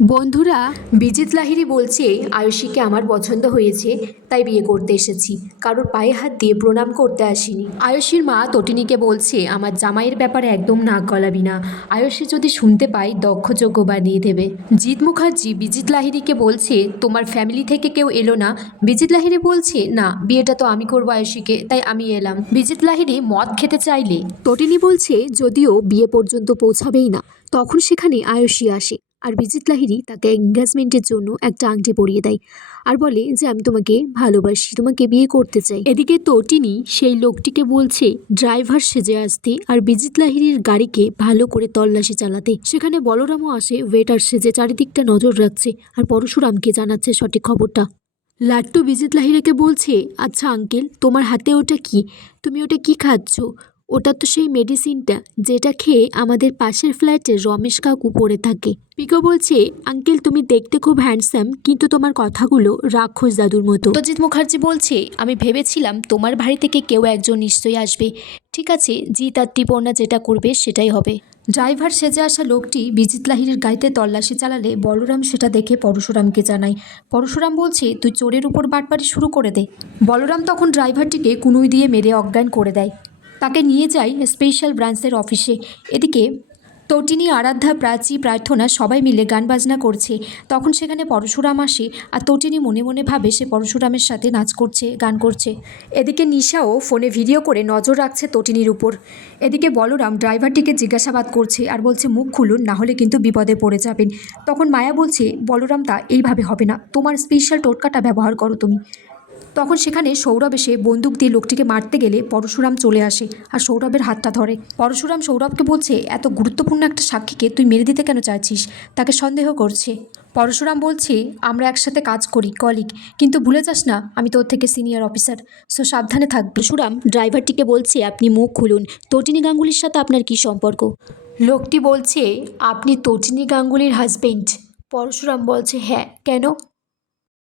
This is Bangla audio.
বন্ধুরা, বিজিত লাহিড়ী বলছে আয়ুষীকে আমার পছন্দ হয়েছে, তাই বিয়ে করতে এসেছি, কারোর পায়ে হাত দিয়ে প্রণাম করতে আসিনি। আয়ুষীর মা তটিনীকে বলছে আমার জামাইয়ের ব্যাপারে একদম নাক গলাবি না, আয়ুষী যদি শুনতে পাই দক্ষযোগ্য বানিয়ে দেবে। জিৎ মুখার্জি বিজিত লাহিড়ীকে বলছে তোমার ফ্যামিলি থেকে কেউ এলো না? বিজিত লাহিড়ী বলছে না, বিয়েটা তো আমি করবো আয়ুষীকে, তাই আমি এলাম। বিজিত লাহিড়ী মদ খেতে চাইলে তটিনী বলছে যদিও বিয়ে পর্যন্ত পৌঁছাবেই না, তখন সেখানে আয়ুষী আসে আর বিজিত লাহিড়ী তাকে এঙ্গেজমেন্টের জন্য একটা আংটি পরিয়ে দেয় আর বলে যে আমি তোমাকে ভালোবাসি, তোমাকে বিয়ে করতে চাই। এদিকে তটিনী সেই লোকটিকে বলছে ড্রাইভার সেজে আসতে আর বিজিত লাহিড়ীর গাড়িকে ভালো করে তল্লাশি চালাতে। সেখানে বলরামও আসে ওয়েটার সেজে, চারিদিকটা নজর রাখছে আর পরশুরামকে জানাচ্ছে সঠিক খবরটা। লাট্টু বিজিত লাহিড়ীকে বলছে আচ্ছা আঙ্কেল, তোমার হাতে ওটা কি? তুমি ওটা কি খাচ্ছ? ওটা তো সেই মেডিসিনটা যেটা খেয়ে আমাদের পাশের ফ্ল্যাটে রমেশ কাকু পড়ে থাকে। পিকো বলছে আঙ্কেল তুমি দেখতে খুব হ্যান্ডসাম, কিন্তু তোমার কথাগুলো রাক্ষস দাদুর মতো। সত্যজিৎ মুখার্জি বলছে আমি ভেবেছিলাম তোমার বাড়ি থেকে কেউ একজন নিশ্চয়ই আসবে। ঠিক আছে, জিৎ আর টিপর্ণা যেটা করবে সেটাই হবে। ড্রাইভার সেজে আসা লোকটি বিজিত লাহিড়ীর গাড়িতে তল্লাশি চালালে বলরাম সেটা দেখে পরশুরামকে জানায়। পরশুরাম বলছে তুই চোরের উপর বাটপারি শুরু করে দে। বলরাম তখন ড্রাইভারটিকে কুনুই দিয়ে মেরে অজ্ঞান করে দেয়। তাকে নিয়ে যায় স্পেশাল ব্রাঞ্চের অফিসে। এদিকে তটিনী, আরাধ্যা, প্রাচী, প্রার্থনা সবাই মিলে গান বাজনা করছে। তখন সেখানে পরশুরাম আসে আর তটিনী মনে মনে ভাবে সে পরশুরামের সাথে নাচ করছে, গান করছে। এদিকে নিশাও ফোনে ভিডিও করে নজর রাখছে তটিনীর উপর। এদিকে বলরাম ড্রাইভারটিকে জিজ্ঞাসাবাদ করছে আর বলছে মুখ খুলুন, না হলে কিন্তু বিপদে পড়ে যাবেন। তখন মায়া বলছে বলরাম তা এইভাবে হবে না, তোমার স্পেশাল টোটকাটা ব্যবহার করো তুমি। তখন সেখানে সৌরভ এসে বন্দুক দিয়ে লোকটিকে মারতে গেলে পরশুরাম চলে আসে আর সৌরভের হাতটা ধরে। পরশুরাম সৌরভকে বলছে এত গুরুত্বপূর্ণ একটা সাক্ষীকে তুই মেরে দিতে কেন চাইছিস? তাকে সন্দেহ করছে। পরশুরাম বলছে আমরা একসাথে কাজ করি, কলিগ, কিন্তু ভুলে যাস না আমি তোর থেকে সিনিয়র অফিসার, সো সাবধানে থাকবি। পরশুরাম ড্রাইভারটিকে বলছে আপনি মুখ খুলুন, তটিনী গাঙ্গুলির সাথে আপনার কী সম্পর্ক? লোকটি বলছে আপনি তটিনী গাঙ্গুলির হাজবেন্ড। পরশুরাম বলছে হ্যাঁ, কেন?